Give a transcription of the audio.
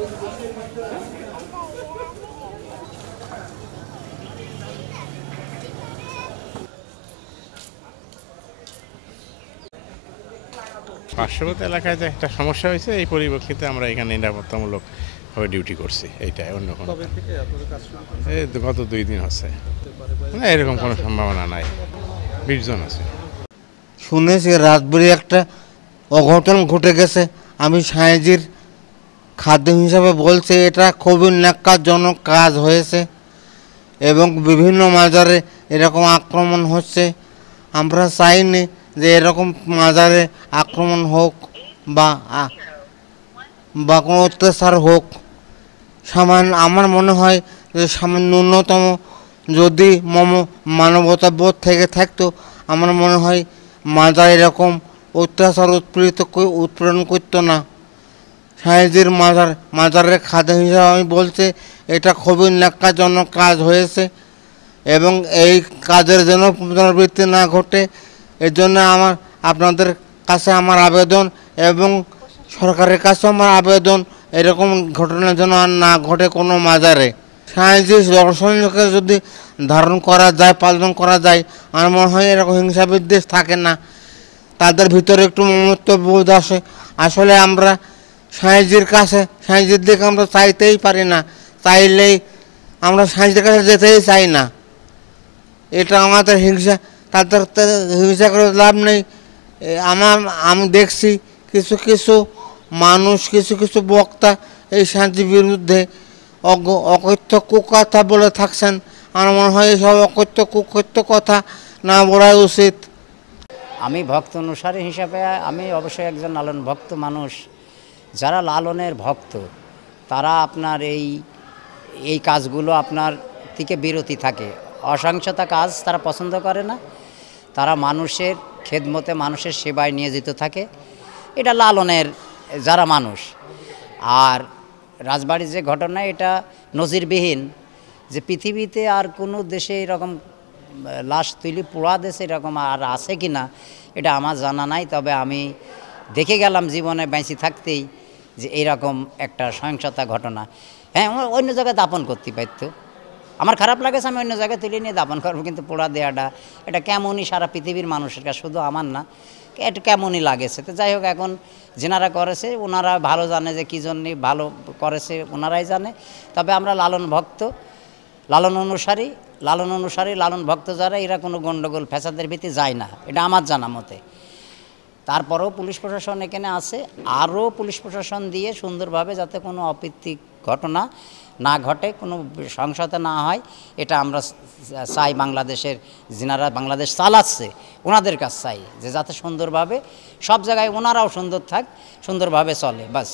পার্শ্ববর্তী এলাকায় যে একটা সমস্যা হয়েছে, এই পরিপ্রেক্ষিতে আমরা এখানে নিরাপত্তামূলকভাবে ডিউটি করছি, এইটাই। অন্য কোনো এই গত 2 দিন হচ্ছে না, এরকম কোনো সম্ভাবনা নাই। 20 জন আছে। শুনেছি রাতভরি একটা অঘটন ঘটে গেছে। আমি সাঁইজির খাদ্য হিসাবে বলছি, এটা খুবই ন্যাক্কারজনক কাজ হয়েছে এবং বিভিন্ন মাজারে এরকম আক্রমণ হচ্ছে। আমরা চাইনি যে এরকম মাজারে আক্রমণ হোক বা কোনো অত্যাচার হোক। আমার মনে হয় যে ন্যূনতম যদি মানবতা বোধ থেকে থাকতো, আমার মনে হয় মাজার এরকম অত্যাচার উৎপীড়ন করতো না। সাঁইজির মাজারের খাদ্য হিসাবে আমি বলছি, এটা খুবই ন্যাক্কারজনক কাজ হয়েছে এবং এই কাজের যেন পুনরাবৃত্তি না ঘটে, এর জন্য আপনাদের কাছে আমার আবেদন এবং সরকারের কাছে আমার আবেদন, এরকম ঘটনা যেন আর না ঘটে কোনো মাজারে। সাঁইজির দর্শনকে যদি ধারণ করা যায়, পালন করা যায়, আমার মনে হয় এরকম হিংসা বিদ্বেষ থাকে না, তাদের ভিতরে একটু মমত্ববোধ আসে। আসলে আমরা সাঁইজির দিকে আমরা চাইতেই পারি না, চাইলেই আমরা সাঁইজির কাছে যেতেই চাই না। এটা আমাদের হিংসা, তাদের হিংসা করে লাভ নেই। আমি দেখছি কিছু কিছু মানুষ, কিছু কিছু বক্তা এই সাঁইজির বিরুদ্ধে অকথ্য কুকথা বলে থাকছেন। আমার মনে হয় এসব কুকথ্য কথা না বলাই উচিত। আমি ভক্ত অনুসারী হিসাবে আমি অবশ্যই একজন লালন ভক্ত মানুষ। যারা লালনের ভক্ত তারা আপনার এই কাজগুলো আপনার থেকে বিরতি থাকে। অসহিংসতা কাজ তারা পছন্দ করে না, তারা মানুষের খেদমতে, মানুষের সেবায় নিয়োজিত থাকে। এটা লালনের যারা মানুষ। আর রাজবাড়ির যে ঘটনা, এটা নজিরবিহীন, যে পৃথিবীতে আর কোনো দেশে এরকম লাশ তুলি পোড়া দেশে এরকম আর আছে কি না এটা আমার জানা নাই। তবে আমি দেখে গেলাম জীবনে বেঁচে থাকতেই যে এইরকম একটা সহিংসতা ঘটনা। হ্যাঁ, অন্য জায়গায় দাপন করতে পারতো। আমার খারাপ লাগেছে, আমি অন্য জায়গায় তুলে নিয়ে দাপন করবো, কিন্তু পোড়া দেওয়াটা এটা কেমনই সারা পৃথিবীর মানুষের কাছে, শুধু আমার না, এটা কেমনই লাগেছে। তো যাই হোক, এখন যেনারা করেছে ওনারা ভালো জানে যে কী জন্যে ভালো করেছে, ওনারাই জানে। তবে আমরা লালন ভক্ত, লালন অনুসারী, লালন ভক্ত যারা, এরা কোনো গণ্ডগোল ফ্যাসাদের ভিতরে যায় না, এটা আমার জানা মতে। তারপরেও পুলিশ প্রশাসন এখানে আছে, আরও পুলিশ প্রশাসন দিয়ে সুন্দরভাবে যাতে কোনো অপ্রীতিক ঘটনা না ঘটে, কোনো সহিংসতা না হয়, এটা আমরা চাই। বাংলাদেশের যিনারা বাংলাদেশ চালাচ্ছে ওনাদের কাছে চাই যে যাতে সুন্দরভাবে সব জায়গায় ওনারাও সুন্দর থাক, সুন্দরভাবে চলে, বাস।